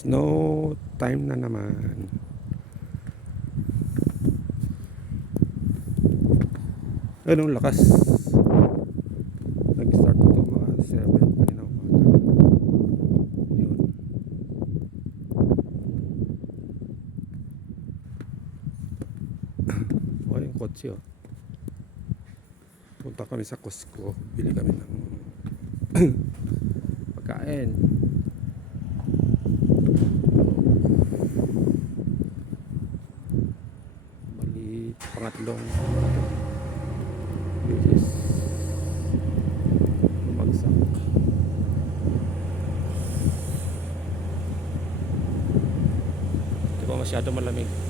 Snow time na naman. Anong lakas. Nag-start ito mga 7 kanina umaga. Yun. O yung kotse oh. Punta kami sa Costco. Bili kami ng pagkain. Bali pangatlong which is bumagsak. Di ba masyado malamig?